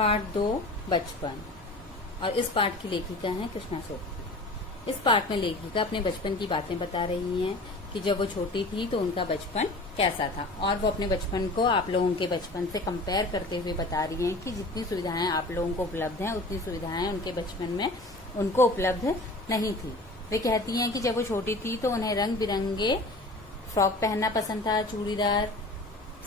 Part 2 बचपन। और इस पार्ट की लेखिका हैं कृष्णा सोबती। इस पार्ट में लेखिका अपने बचपन की बातें बता रही हैं कि जब वो छोटी थी तो उनका बचपन कैसा था, और वो अपने बचपन को आप लोगों के बचपन से कंपेयर करते हुए बता रही हैं कि जितनी सुविधाएं आप लोगों को उपलब्ध हैं उतनी सुविधाएं उनके बचपन में उनको उपलब्ध नहीं थी। वे कहती हैं कि जब वो छोटी थी तो उन्हें रंग बिरंगे फ्रॉक पहनना पसंद था, चूड़ीदार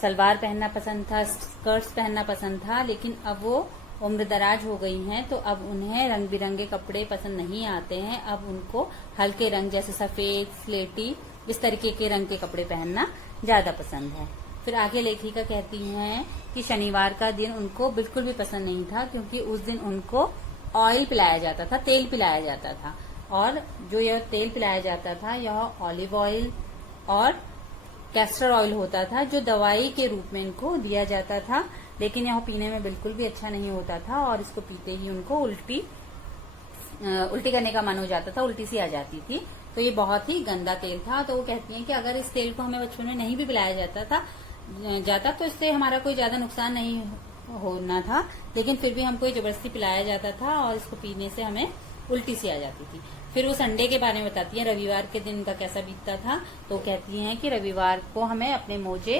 सलवार पहनना पसंद था, स्कर्ट्स पहनना पसंद था, लेकिन अब वो उम्र दराज हो गई हैं तो अब उन्हें रंग बिरंगे कपड़े पसंद नहीं आते हैं। अब उनको हल्के रंग जैसे सफेद, स्लेटी, इस तरीके के रंग के कपड़े पहनना ज्यादा पसंद है। फिर आगे लेखिका कहती हैं कि शनिवार का दिन उनको बिल्कुल भी पसंद नहीं था, क्योंकि उस दिन उनको ऑयल पिलाया जाता था, तेल पिलाया जाता था, और जो यह तेल पिलाया जाता था यह ऑलिव ऑयल और कैस्टर ऑयल होता था, जो दवाई के रूप में इनको दिया जाता था, लेकिन यह पीने में बिल्कुल भी अच्छा नहीं होता था और इसको पीते ही उनको उल्टी करने का मन हो जाता था, उल्टी सी आ जाती थी। तो ये बहुत ही गंदा तेल था। तो वो कहती हैं कि अगर इस तेल को हमें बचपन में नहीं भी पिलाया जाता तो इससे हमारा कोई ज्यादा नुकसान नहीं होना था, लेकिन फिर भी हमको जबरदस्ती पिलाया जाता था और इसको पीने से हमें उल्टी सी आ जाती थी। फिर वो संडे के बारे में बताती हैं, रविवार के दिन का कैसा बीतता था। तो कहती हैं कि रविवार को हमें अपने मोजे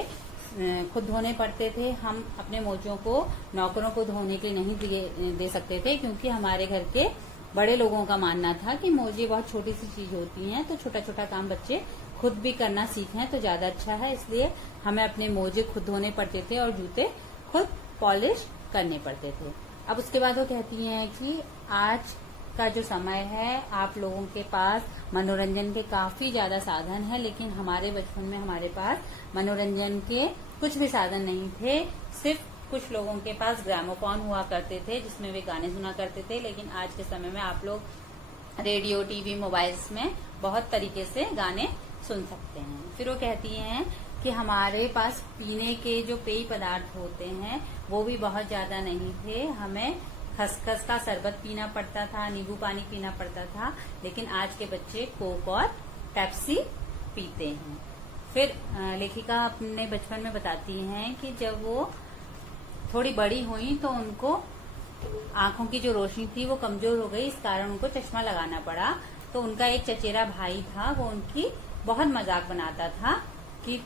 खुद धोने पड़ते थे। हम अपने मोजों को नौकरों को धोने के लिए नहीं दे सकते थे, क्योंकि हमारे घर के बड़े लोगों का मानना था कि मोजे बहुत छोटी सी चीज होती हैं, तो छोटा छोटा काम बच्चे खुद भी करना सीखें तो ज्यादा अच्छा है, इसलिए हमें अपने मोजे खुद धोने पड़ते थे और जूते खुद पॉलिश करने पड़ते थे। अब उसके बाद वो कहती हैं कि आज का जो समय है आप लोगों के पास मनोरंजन के काफी ज्यादा साधन है, लेकिन हमारे बचपन में हमारे पास मनोरंजन के कुछ भी साधन नहीं थे। सिर्फ कुछ लोगों के पास ग्रामोफोन हुआ करते थे जिसमें वे गाने सुना करते थे, लेकिन आज के समय में आप लोग रेडियो, टीवी, मोबाइल्स में बहुत तरीके से गाने सुन सकते हैं। फिर वो कहती हैं कि हमारे पास पीने के जो पेय पदार्थ होते हैं वो भी बहुत ज्यादा नहीं थे। हमें खसखस का शरबत पीना पड़ता था, नींबू पानी पीना पड़ता था, लेकिन आज के बच्चे कोक और पेप्सी पीते हैं। फिर लेखिका अपने बचपन में बताती हैं कि जब वो थोड़ी बड़ी हुई तो उनको आंखों की जो रोशनी थी वो कमजोर हो गई, इस कारण उनको चश्मा लगाना पड़ा। तो उनका एक चचेरा भाई था, वो उनकी बहुत मजाक बनाता था कि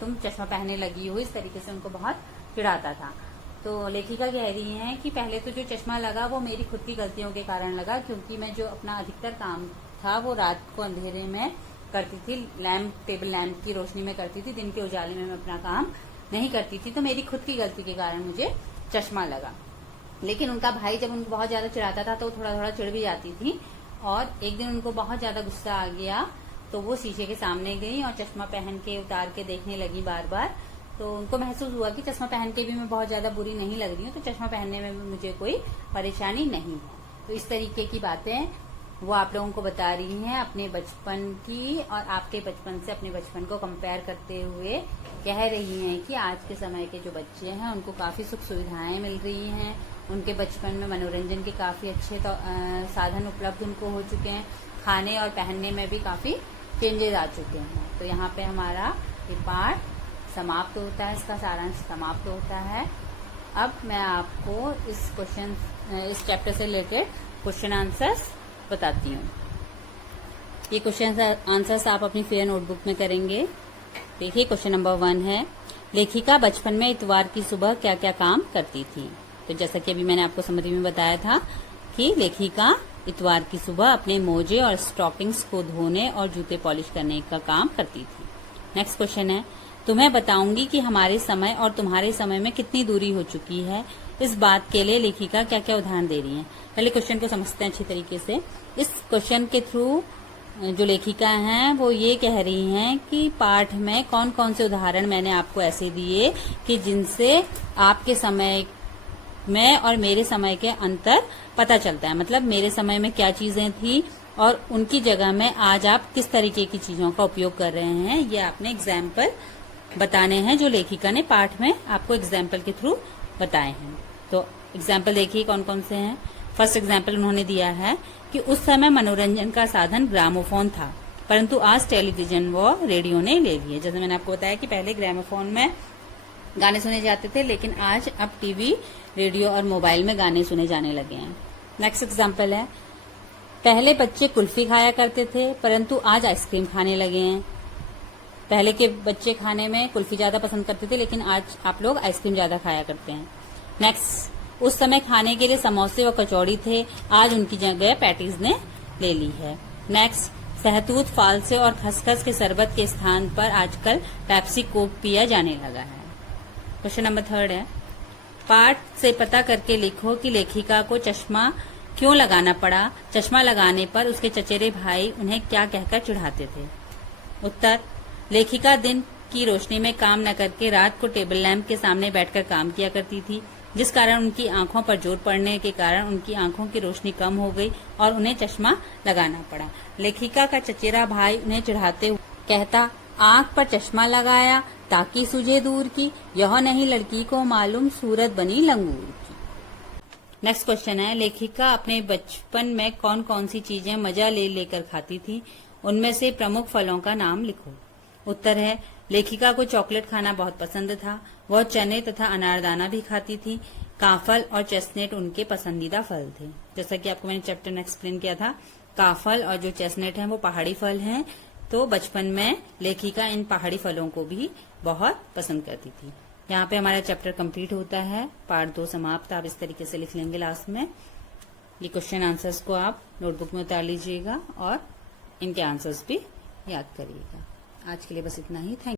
तुम चश्मा पहनने लगी हो, इस तरीके से उनको बहुत चिढ़ाता था। तो लेखिका कह रही हैं कि पहले तो जो चश्मा लगा वो मेरी खुद की गलतियों के कारण लगा, क्योंकि मैं जो अपना अधिकतर काम था वो रात को अंधेरे में करती थी, टेबल लैंप की रोशनी में करती थी, दिन के उजाले में मैं अपना काम नहीं करती थी, तो मेरी खुद की गलती के कारण मुझे चश्मा लगा। लेकिन उनका भाई जब उनको बहुत ज्यादा चिढ़ाता था तो थोड़ा थोड़ा चिढ़ भी जाती थी, और एक दिन उनको बहुत ज्यादा गुस्सा आ गया तो वो शीशे के सामने गई और चश्मा पहन के उतार के देखने लगी बार बार। तो उनको महसूस हुआ कि चश्मा पहन के भी मैं बहुत ज्यादा बुरी नहीं लग रही हूँ, तो चश्मा पहनने में मुझे कोई परेशानी नहीं है। तो इस तरीके की बातें वो आप लोगों को बता रही हैं अपने बचपन की, और आपके बचपन से अपने बचपन को कंपेयर करते हुए कह रही हैं कि आज के समय के जो बच्चे हैं उनको काफी सुख सुविधाएं मिल रही हैं, उनके बचपन में मनोरंजन के काफी अच्छे साधन उपलब्ध उनको हो चुके हैं, खाने और पहनने में भी काफी चेंजेस आ चुके हैं। तो यहाँ पे हमारा ये पार्ट समाप्त होता है, इसका सारांश समाप्त होता है। अब मैं आपको इस चैप्टर से रिलेटेड क्वेश्चन आंसर्स बताती हूँ। ये क्वेश्चन आंसर्स आप अपनी फेयर नोटबुक में करेंगे। देखिए, क्वेश्चन नंबर 1 है, लेखिका बचपन में इतवार की सुबह क्या क्या काम करती थी। तो जैसा कि अभी मैंने आपको समरी में बताया था कि लेखिका इतवार की सुबह अपने मोजे और स्टॉकिंग्स को धोने और जूते पॉलिश करने का काम करती थी। नेक्स्ट क्वेश्चन है, तुम्हें बताऊंगी कि हमारे समय और तुम्हारे समय में कितनी दूरी हो चुकी है। इस बात के लिए लेखिका क्या क्या उदाहरण दे रही है। पहले क्वेश्चन को समझते हैं अच्छी तरीके से। इस क्वेश्चन के थ्रू जो लेखिका हैं वो ये कह रही हैं कि पाठ में कौन कौन से उदाहरण मैंने आपको ऐसे दिए कि जिनसे आपके समय में और मेरे समय के अंतर पता चलता है। मतलब मेरे समय में क्या चीजें थी और उनकी जगह में आज आप किस तरीके की चीजों का उपयोग कर रहे हैं, ये आपने एग्जाम्पल बताने हैं जो लेखिका ने पाठ में आपको एग्जाम्पल के थ्रू बताए हैं। तो एग्जाम्पल देखिए कौन कौन से हैं। फर्स्ट एग्जाम्पल उन्होंने दिया है कि उस समय मनोरंजन का साधन ग्रामोफोन था, परंतु आज टेलीविजन व रेडियो ने ले लिए। जैसे मैंने आपको बताया कि पहले ग्रामोफोन में गाने सुने जाते थे, लेकिन आज अब टीवी, रेडियो और मोबाइल में गाने सुने जाने लगे हैं। नेक्स्ट एग्जाम्पल है, पहले बच्चे कुल्फी खाया करते थे, परंतु आज आइसक्रीम खाने लगे हैं। पहले के बच्चे खाने में कुल्फी ज्यादा पसंद करते थे, लेकिन आज आप लोग आइसक्रीम ज्यादा खाया करते हैं। नेक्स्ट, उस समय खाने के लिए समोसे और कचौड़ी थे, आज उनकी जगह पैटीज ने ले ली है। नेक्स्ट, सहतूत, फालसे और खसखस के शरबत के स्थान पर आजकल पेप्सी कोक पिया जाने लगा है। क्वेश्चन नंबर 3 है, पाठ से पता करके लिखो कि लेखिका को चश्मा क्यों लगाना पड़ा। चश्मा लगाने पर उसके चचेरे भाई उन्हें क्या कहकर चिढ़ाते थे। उत्तर, लेखिका दिन की रोशनी में काम न करके रात को टेबल लैंप के सामने बैठकर काम किया करती थी, जिस कारण उनकी आंखों पर जोर पड़ने के कारण उनकी आंखों की रोशनी कम हो गई और उन्हें चश्मा लगाना पड़ा। लेखिका का चचेरा भाई उन्हें चिढ़ाते हुए कहता, आंख पर चश्मा लगाया ताकि सूझे दूर की, यह नहीं लड़की को मालूम सूरत बनी लंगूर की। नेक्स्ट क्वेश्चन है, लेखिका अपने बचपन में कौन कौन सी चीजें मजा ले लेकर खाती थी, उनमें से प्रमुख फलों का नाम लिखो। उत्तर है, लेखिका को चॉकलेट खाना बहुत पसंद था, वह चने तथा अनारदाना भी खाती थी। काफल और चेस्टनट उनके पसंदीदा फल थे। जैसा कि आपको मैंने चैप्टर में एक्सप्लेन किया था, काफल और जो चेस्टनट है वो पहाड़ी फल हैं, तो बचपन में लेखिका इन पहाड़ी फलों को भी बहुत पसंद करती थी। यहाँ पे हमारा चैप्टर कंप्लीट होता है, पार्ट 2 समाप्त। आप इस तरीके से लिख लेंगे लास्ट में। ये क्वेश्चन आंसर्स को आप नोटबुक में उतार लीजिएगा और इनके आंसर्स भी याद करिएगा। आज के लिए बस इतना ही। थैंक